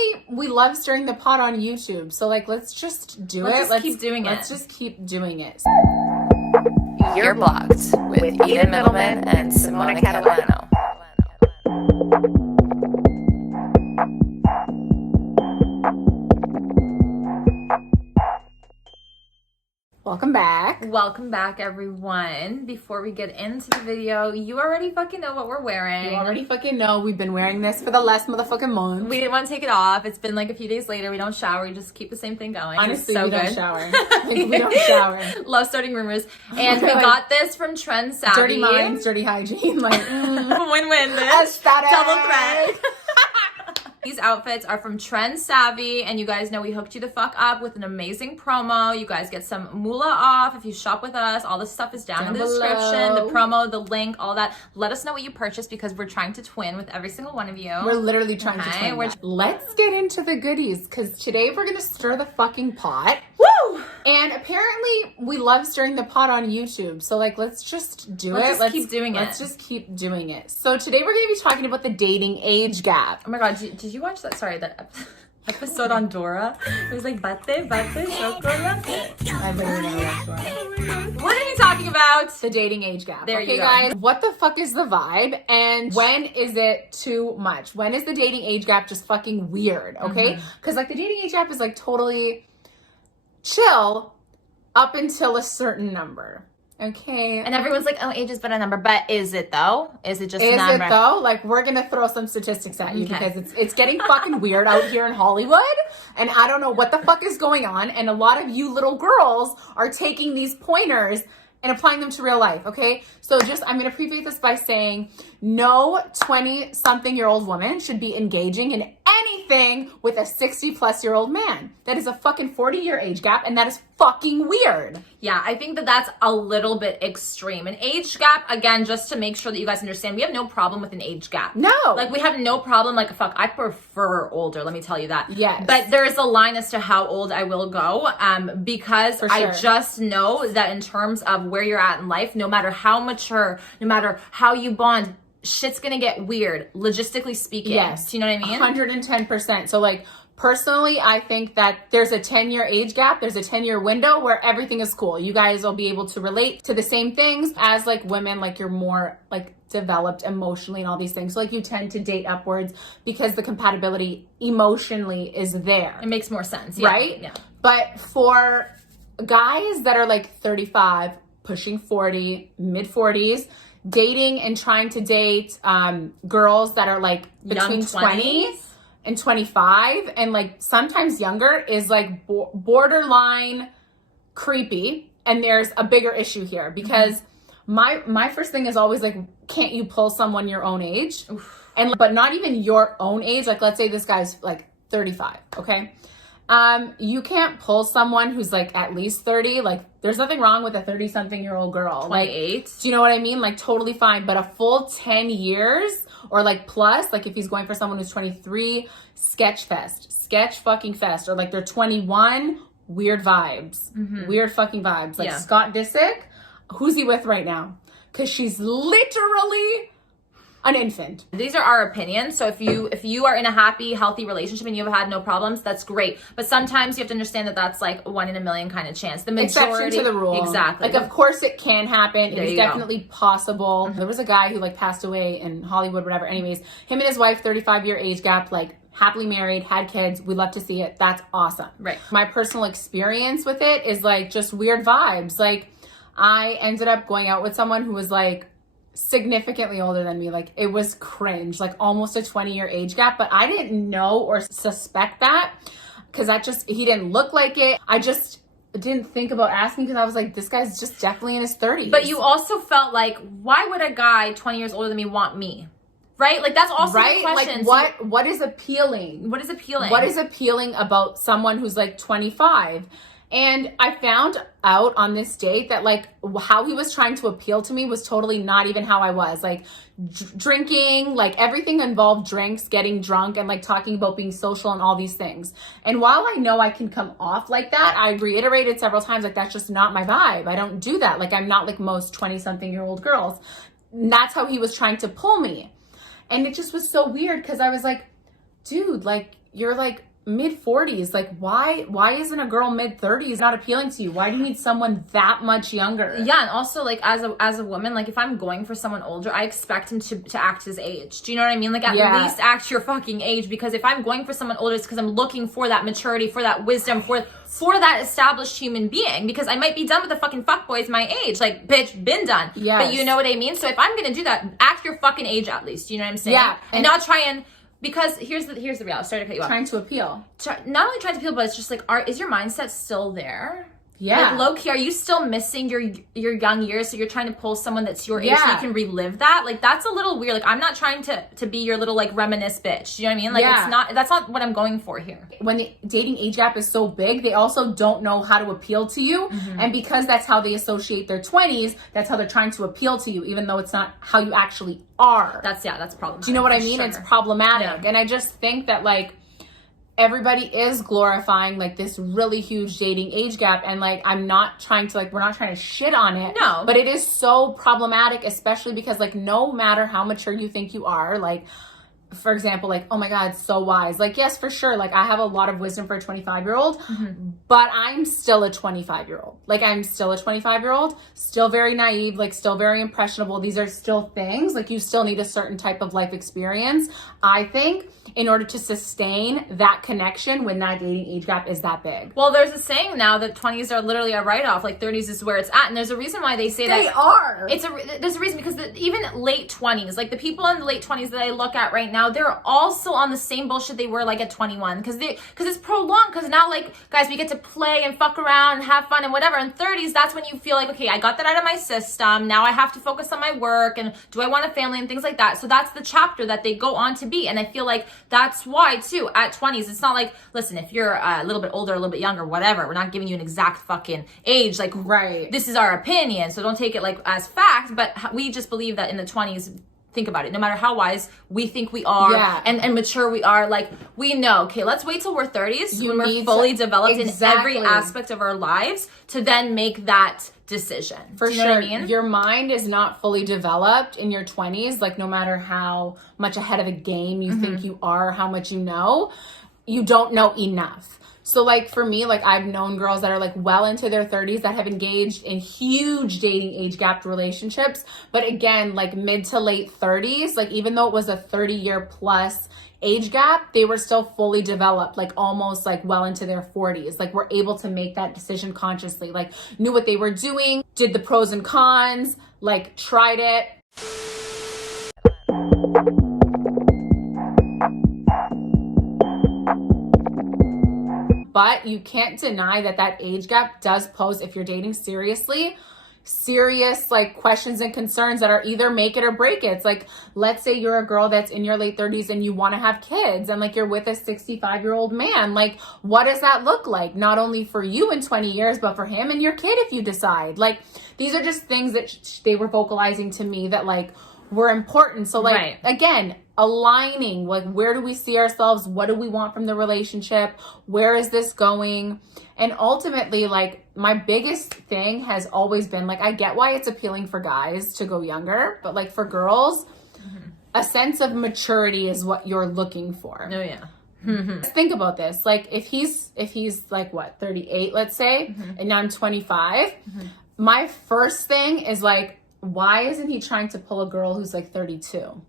apparently we love stirring the pot on YouTube. So like, let's just do it. Let's keep doing it. Let's just keep doing it. You're Blocked with Eden Middleman and Simona Catalano. Welcome back. Welcome back, everyone. Before we get into the video, you already fucking know what we're wearing. You already fucking know we've been wearing this for the last motherfucking month. We didn't want to take it off. It's been like a few days later. We don't shower. We just keep the same thing going. Honestly, so we good. don't shower. Like, we don't shower. Love starting rumors. And we got this from Trend Savvy. Dirty minds, dirty hygiene. Like, win-win. Aesthetic. Double threat. These outfits are from Trend Savvy, and you guys know we hooked you the fuck up with an amazing promo. You guys get some moolah off if you shop with us. All this stuff is down in the description. The promo, the link, all that. Let us know what you purchased because we're trying to twin with every single one of you. We're literally trying to twin. Let's get into the goodies because today we're going to stir the fucking pot. Woo! And apparently we love stirring the pot on YouTube. So like, let's just do it. Let's keep doing it. Let's just keep doing it. So today we're going to be talking about the dating age gap. Oh my God, did you watch that? Sorry, that episode on Dora? It was like, bate, chocolate. I literally never watched Dora. What are you talking about? The dating age gap. There okay, you go. guys, what the fuck is the vibe? And when is it too much? When is the dating age gap just fucking weird? Okay? Because like the dating age gap is like totally chill up until a certain number. Okay. And everyone's like, oh, age is but a number. But is it though? Is it just a Is number? it though? Like, we're gonna throw some statistics at you because it's getting fucking weird out here in Hollywood. And I don't know what the fuck is going on. And a lot of you little girls are taking these pointers and applying them to real life, okay? So I'm gonna preface this by saying no 20-something-year-old woman should be engaging in anything with a 60-plus-year-old man. That is a fucking 40-year age gap, and that is fucking weird. Yeah, I think that's a little bit extreme. An age gap, again, just to make sure that you guys understand, we have no problem with an age gap. No. Like, we have no problem. Like, fuck, I prefer older, let me tell you that. Yes. But there is a line as to how old I will go, because For sure. I just know that in terms of where you're at in life, no matter how mature, no matter how you bond, shit's gonna get weird, logistically speaking. Yes. Do you know what I mean? 110%. So like, personally, I think that there's a 10-year age gap. There's a 10-year window where everything is cool. You guys will be able to relate to the same things as like women, like you're more like developed emotionally and all these things. So like you tend to date upwards because the compatibility emotionally is there. It makes more sense. Yeah. Right? Yeah. But for guys that are like 35, pushing 40, mid 40s, dating and trying to date girls that are like between 20 and 25 and like sometimes younger is like borderline creepy. And there's a bigger issue here because my first thing is always like, can't you pull someone your own age? And but not even your own age. Like, let's say this guy's like 35, okay? You can't pull someone who's like at least 30. Like, there's nothing wrong with a 30-something-year-old girl. 28. Like, do you know what I mean? Like, totally fine. But a full 10 years or like plus, like if he's going for someone who's 23, sketch fucking fest. Or like they're 21, weird vibes. Weird fucking vibes. Like Scott Disick, who's he with right now? Because she's literally an infant. These are our opinions. So if you are in a happy, healthy relationship and you've had no problems, that's great. But sometimes you have to understand that that's like 1 in a million kind of chance. The majority, exception to the rule. Exactly. Like, of course it can happen. It is definitely possible. Mm-hmm. There was a guy who like passed away in Hollywood, whatever. Anyways, him and his wife, 35-year age gap, like happily married, had kids. We love to see it. That's awesome. Right. My personal experience with it is like just weird vibes. Like, I ended up going out with someone who was like significantly older than me. Like, it was cringe, like almost a 20-year age gap, but I didn't know or suspect that because he didn't look like it. I just didn't think about asking because I was like, this guy's just definitely in his 30s. But you also felt like, why would a guy 20 years older than me want me? Right? Like, that's also the question. Like, what is appealing? What is appealing? What is appealing about someone who's like 25? And I found out on this date that like how he was trying to appeal to me was totally not even how I was. Like drinking, like everything involved drinks, getting drunk, and like talking about being social and all these things. And while I know I can come off like that, I reiterated several times, like, that's just not my vibe. I don't do that. Like, I'm not like most 20-something-year-old girls. And that's how he was trying to pull me. And it just was so weird because I was like, dude, like, you're like mid 40s. Like, why isn't a girl mid 30s not appealing to you? Why do you need someone that much younger? Yeah, and also like as a woman, like if I'm going for someone older, I expect him to act his age. Do you know what I mean? Like at least act your fucking age, because if I'm going for someone older, it's because I'm looking for that maturity, for that wisdom, for that established human being, because I might be done with the fucking fuckboys my age. Like, bitch, been done. Yes. But you know what I mean? So if I'm gonna do that, act your fucking age at least. You know what I'm saying? Yeah. And not try and, because here's the reality. Sorry to cut you off. Trying to appeal. Not only trying to appeal, but it's just like, is your mindset still there? Yeah. Like, low key, are you still missing your young years? So you're trying to pull someone that's your age so you can relive that? Like, that's a little weird. Like, I'm not trying to be your little, like, reminisce bitch. You know what I mean? Like, that's not what I'm going for here. When the dating age gap is so big, they also don't know how to appeal to you. Mm-hmm. And because that's how they associate their 20s, that's how they're trying to appeal to you, even though it's not how you actually are. That's problematic. Do you know what I mean? Sure. It's problematic. Yeah. And I just think that, like, everybody is glorifying like this really huge dating age gap, and like we're not trying to shit on it. No. But it is so problematic, especially because like no matter how mature you think you are, like for example, like, oh my God, so wise. Like, yes, for sure. Like I have a lot of wisdom for a 25-year-old, but I'm still a 25-year-old. Like I'm still a 25-year-old, still very naive, like still very impressionable. These are still things, like you still need a certain type of life experience, I think, in order to sustain that connection when that dating age gap is that big. Well, there's a saying now that 20s are literally a write-off, like 30s is where it's at. And there's a reason why they say that. They are. There's a reason, because even late 20s, like the people in the late 20s that I look at right now, they're all still on the same bullshit they were like at 21. Because it's prolonged. Because now, like, guys, we get to play and fuck around and have fun and whatever. In 30s, that's when you feel like, okay, I got that out of my system. Now I have to focus on my work. And do I want a family and things like that? So that's the chapter that they go on to be. And I feel like that's why, too, at 20s, it's not like, listen, if you're a little bit older, a little bit younger, whatever, we're not giving you an exact fucking age. Like, right. This is our opinion, so don't take it like as fact, but we just believe that in the 20s, think about it, no matter how wise we think we are and mature we are, like, we know, okay, let's wait till we're 30s when we're fully developed in every aspect of our lives to then make that decision. For sure. I mean? Your mind is not fully developed in your 20s. Like, no matter how much ahead of the game you think you are, how much you don't know enough. So, like, for me, like, I've known girls that are, like, well into their 30s that have engaged in huge dating age gap relationships. But again, like, mid to late 30s, like, even though it was a 30-year plus age gap, they were still fully developed, like almost like well into their 40s. Like, were able to make that decision consciously, like knew what they were doing, did the pros and cons, like tried it. But you can't deny that age gap does pose, if you're dating seriously, serious like questions and concerns that are either make it or break it. It's like, let's say you're a girl that's in your late 30s and you want to have kids, and like you're with a 65-year-old man. Like, what does that look like? Not only for you in 20 years, but for him and your kid if you decide. Like, these are just things that they were vocalizing to me that like were important. So like, again, aligning, like, where do we see ourselves? What do we want from the relationship? Where is this going? And ultimately, like, my biggest thing has always been, like, I get why it's appealing for guys to go younger, but like for girls, a sense of maturity is what you're looking for. Oh yeah. Think about this. Like, if he's like what, 38, let's say, and now I'm 25, my first thing is like, why isn't he trying to pull a girl who's like 32?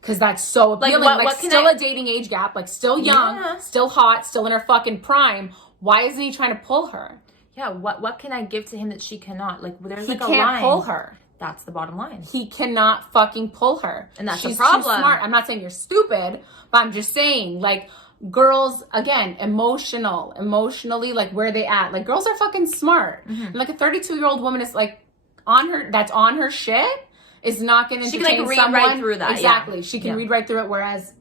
Because that's so appealing. Like still a dating age gap, like still young, still hot, still in her fucking prime. Why isn't he trying to pull her? Yeah, what can I give to him that she cannot? Like, there's like a line. He can't pull her. That's the bottom line. He cannot fucking pull her. And that's She's the problem. Too smart. I'm not saying you're stupid, but I'm just saying, like, girls, again, emotionally, like, where they at? Like, girls are fucking smart. And like a 32-year-old woman is like that's on her shit is not going to entertain someone. She can like read right through that. Exactly. Yeah. She can read right through it, whereas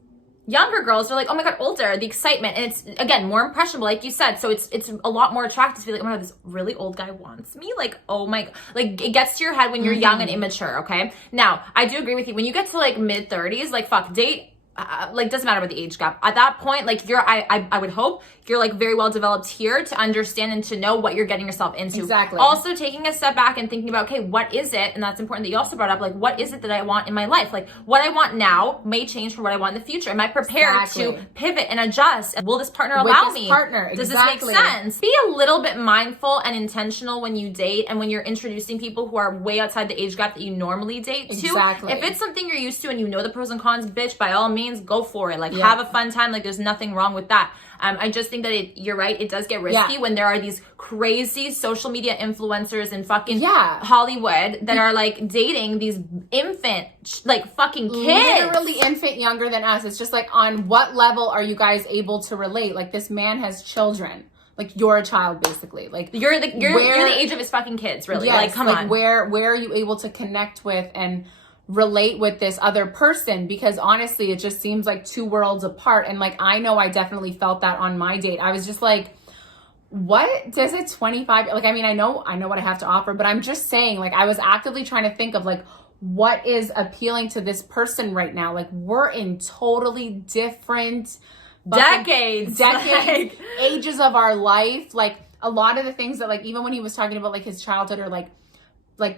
younger girls are like, oh my God, older, the excitement. And it's, again, more impressionable, like you said. So it's a lot more attractive to be like, oh my God, this really old guy wants me. Like, oh my, like, it gets to your head when you're young and immature, okay? Now, I do agree with you. When you get to like mid-30s, like, fuck, date like, doesn't matter about the age gap. At that point, like, I would hope you're like very well developed here to understand and to know what you're getting yourself into. Exactly. Also taking a step back and thinking about, okay, what is it? And that's important that you also brought up, like, what is it that I want in my life? Like, what I want now may change for what I want in the future. Am I prepared to pivot and adjust? Will this partner allow me? Does this make sense? Be a little bit mindful and intentional when you date and when you're introducing people who are way outside the age gap that you normally date to. Exactly. If it's something you're used to and you know the pros and cons, bitch, by all means, go for it. Like, have a fun time. Like, there's nothing wrong with that. I just think that you're right. It does get risky when there are these crazy social media influencers in fucking Hollywood that are like dating these infant, like fucking kids. Literally infant younger than us. It's just like, on what level are you guys able to relate? Like, this man has children. Like, you're a child, basically. Like, you're the age of his fucking kids, really. Yes, like, come on. Where are you able to connect with and relate with this other person? Because honestly, it just seems like two worlds apart. And like, I know I definitely felt that on my date. I was just like, what does a 25, like, I mean, I know what I have to offer, but I'm just saying, like, I was actively trying to think of like, what is appealing to this person right now? Like, we're in totally different decades, like, ages of our life. Like, a lot of the things that, like, even when he was talking about like his childhood or like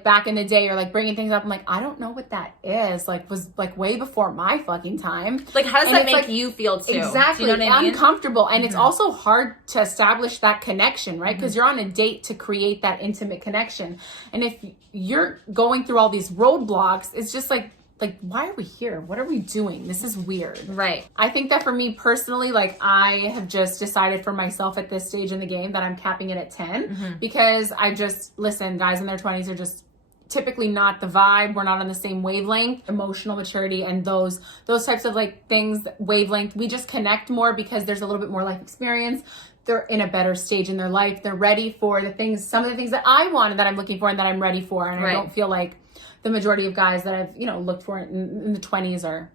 back in the day, or like bringing things up, I'm like, I don't know what that is. Like, was like way before my fucking time. Like, how does that make you feel too? Exactly. Do you know what I mean? Uncomfortable. And it's also hard to establish that connection, right? Because you're on a date to create that intimate connection. And if you're going through all these roadblocks, it's just like, why are we here? What are we doing? This is weird. Right. I think that for me personally, like, I have just decided for myself at this stage in the game that I'm capping it at 10 because I just, listen, guys in their 20s are just typically not the vibe. We're not on the same wavelength. Emotional maturity and those types of like things, wavelength, we just connect more because there's a little bit more life experience. They're in a better stage in their life. They're ready for the things, some of the things that I want and that I'm looking for and that I'm ready for. And I don't feel like the majority of guys that I've, looked for in the 20s are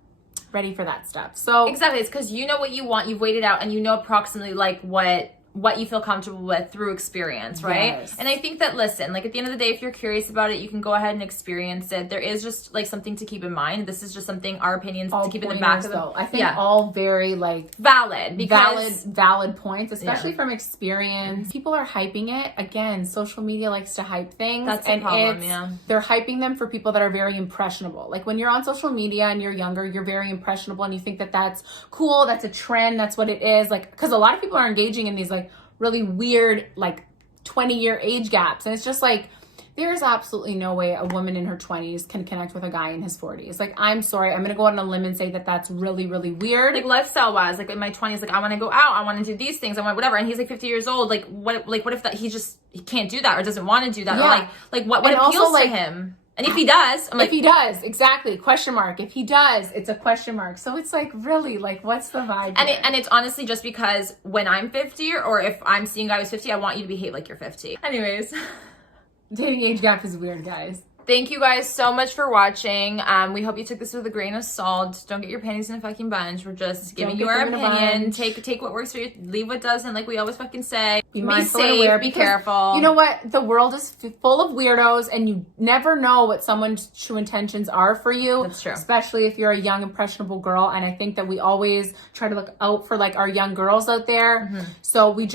ready for that stuff. So exactly. It's because you know what you want. You've waited out and you know approximately like what you feel comfortable with through experience, right? Yes. And I think that, listen, like, at the end of the day, if you're curious about it, you can go ahead and experience it. There is just like something to keep in mind. This is just something, our opinions all to keep in the back of them. I think all very like valid, because valid points, especially from experience. People are hyping it. Again, social media likes to hype things. That's a problem, they're hyping them for people that are very impressionable. Like, when you're on social media and you're younger, you're very impressionable and you think that that's cool, that's a trend, that's what it is. Like, because a lot of people are engaging in these like really weird, like 20-year age gaps. And it's just like, there's absolutely no way a woman in her 20s can connect with a guy in his 40s. Like, I'm sorry. I'm going to go out on a limb and say that that's really, really weird. Like, lifestyle-wise, like in my 20s, like, I want to go out. I want to do these things. I want whatever. And he's like 50 years old. Like, what if that he can't do that or doesn't want to do that? Yeah. Or like what appeals also, to him? And if he does, I'm like... If he does, exactly, question mark. If he does, it's a question mark. So it's like, really, like, what's the vibe And it's honestly just because when I'm 50 or if I'm seeing a guy who's 50, I want you to behave like you're 50. Anyways. Dating age gap is weird, guys. Thank you guys so much for watching. We hope you took this with a grain of salt. Don't get your panties in a fucking bunch. We're just giving you our opinion. Take what works for you. Leave what doesn't, like we always fucking say. Be mindful safe, and aware. Be careful. You know what? The world is full of weirdos and you never know what someone's true intentions are for you. That's true. Especially if you're a young, impressionable girl. And I think that we always try to look out for like our young girls out there. So we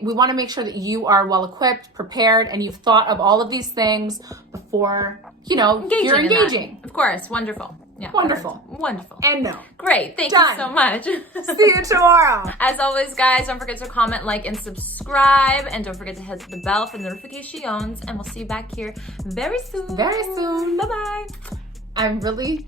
want to make sure that you are well equipped, prepared, and you've thought of all of these things before, you're engaging. Of course. Wonderful. Yeah. Wonderful. Wonderful. And no. Great. Thank you so much. See you tomorrow. As always, guys, don't forget to comment, like, and subscribe. And don't forget to hit the bell for notifications. And we'll see you back here very soon. Very soon. Bye-bye. I'm really